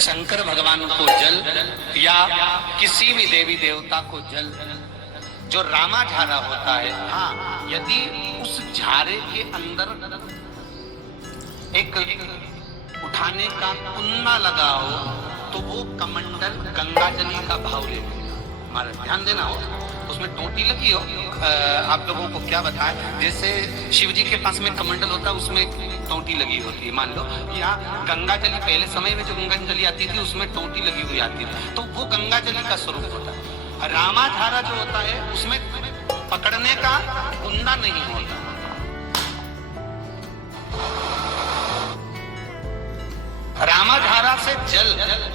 शंकर भगवान को जल या किसी भी देवी देवता को जल जो रामा झारा होता है, हाँ, यदि उस झारे के अंदर एक उठाने का कुन्ना लगा हो तो वो कमंडल गंगा जली का भाव ले। हमारा ध्यान देना हो, उसमें टोटी लगी हो। आप लोगों को क्या बताएं, जैसे शिव जी के पास में कमंडल होता है, उसमें टोटी लगी होती है। मान लो या गंगा जली, पहले समय में जो गंगा जली आती थी उसमें टोटी लगी हुई आती थी, तो वो गंगा जली का स्वरूप होता है। रामा धारा जो होता है उसमें पकड़ने का कुंदा नहीं होता। रामाधारा से जल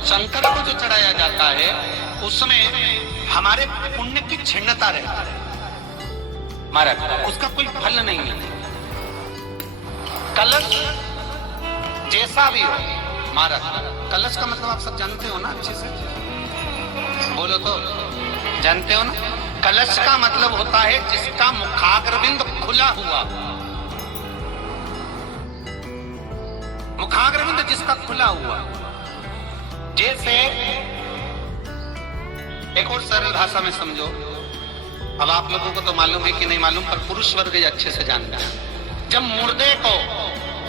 शंकर को जो चढ़ाया जाता है उसमें हमारे पुण्य की क्षीणता रहती है महाराज, उसका कोई फल नहीं है। कलश जैसा भी हो महाराज, कलश का मतलब आप सब जानते हो ना, अच्छे से बोलो तो जानते हो ना। कलश का मतलब होता है जिसका मुखाग्रबिंद खुला हुआ, मुखाग्रबिंद जिसका खुला हुआ। जैसे एक और सरल भाषा में समझो, अब आप लोगों को तो मालूम है कि नहीं मालूम, पर पुरुष वर्ग ये अच्छे से जानता है। जब मुर्दे को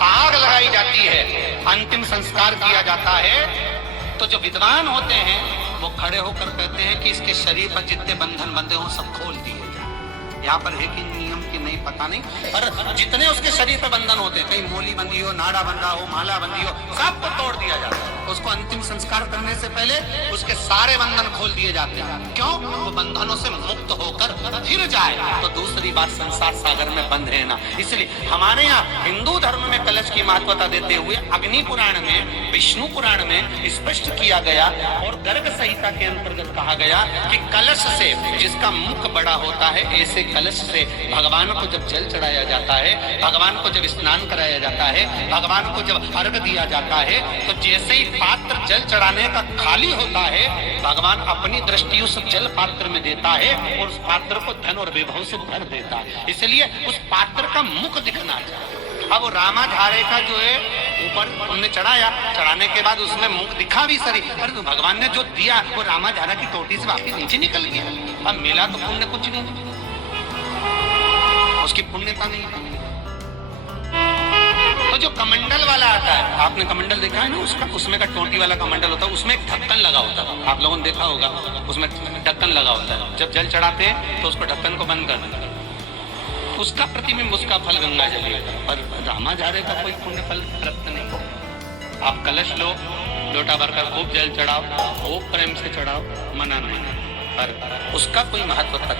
आग लगाई जाती है, अंतिम संस्कार किया जाता है, तो जो विद्वान होते हैं वो खड़े होकर कहते हैं कि इसके शरीर पर जितने बंधन बंधे हो सब खोल दिए जाए। यहाँ पर है कि नियम की नहीं पता नहीं, पर जितने उसके शरीर पर बंधन होते हैं, कहीं मोली बंधी हो, नाड़ा बंधा हो, माला बंधी हो, सबको तोड़ दिया जाता है। उसको अंतिम संस्कार करने से पहले उसके सारे बंधन खोल दिए जाते हैं। क्यों? वो बंधनों से मुक्त होकर फिर जाए तो दूसरी बार संसार सागर में बंधे ना। इसलिए हमारे यहाँ हिंदू धर्म में कलश की महत्वता देते हुए अग्नि पुराण में, विष्णु पुराण में स्पष्ट किया गया और गर्ग संहिता के अंतर्गत कहा गया कि कलश से, जिसका मुख बड़ा होता है, ऐसे कलश से भगवान को जब जल चढ़ाया जाता है, भगवान को जब स्नान कराया जाता है, भगवान को जब अर्घ दिया जाता है, तो जैसे ही पात्र जल चढ़ाने का खाली होता है, भगवान अपनी दृष्टि उस जल पात्र में देता है और उस पात्र को धन और वैभव से भर देता है। इसलिए उस पात्र का मुख दिखना चाहिए। अब रामा धारे का जो है ऊपर हमने चढ़ाया, चढ़ाने के बाद उसमें मुख दिखा भी सही, पर तो भगवान ने जो दिया वो रामा धारा की टोटी से वापिस नीचे निकल गया। अब मिला तो पुण्य कुछ नहीं, उसकी पुण्यता नहीं। तो जो कमंडल वाला आता है, आपने कमंडल देखा है ना, उसका उसमें का टोटी वाला कमंडल होता है, उसमें एक ढक्कन लगा होता है, आप लोगों ने देखा होगा, उसमें ढक्कन लगा होता है। जब जल चढ़ाते हैं तो उसको ढक्कन को बंद कर देते हैं, उसका प्रतिबिंब, उसका फल गंगा जल होता है। पर रामा झारे का कोई पुण्य फल प्राप्त नहीं। आप कलश लो, लोटा भरकर खूब जल चढ़ाओ, खूब प्रेम से चढ़ाओ, मना नहीं, पर उसका कोई महत्व तक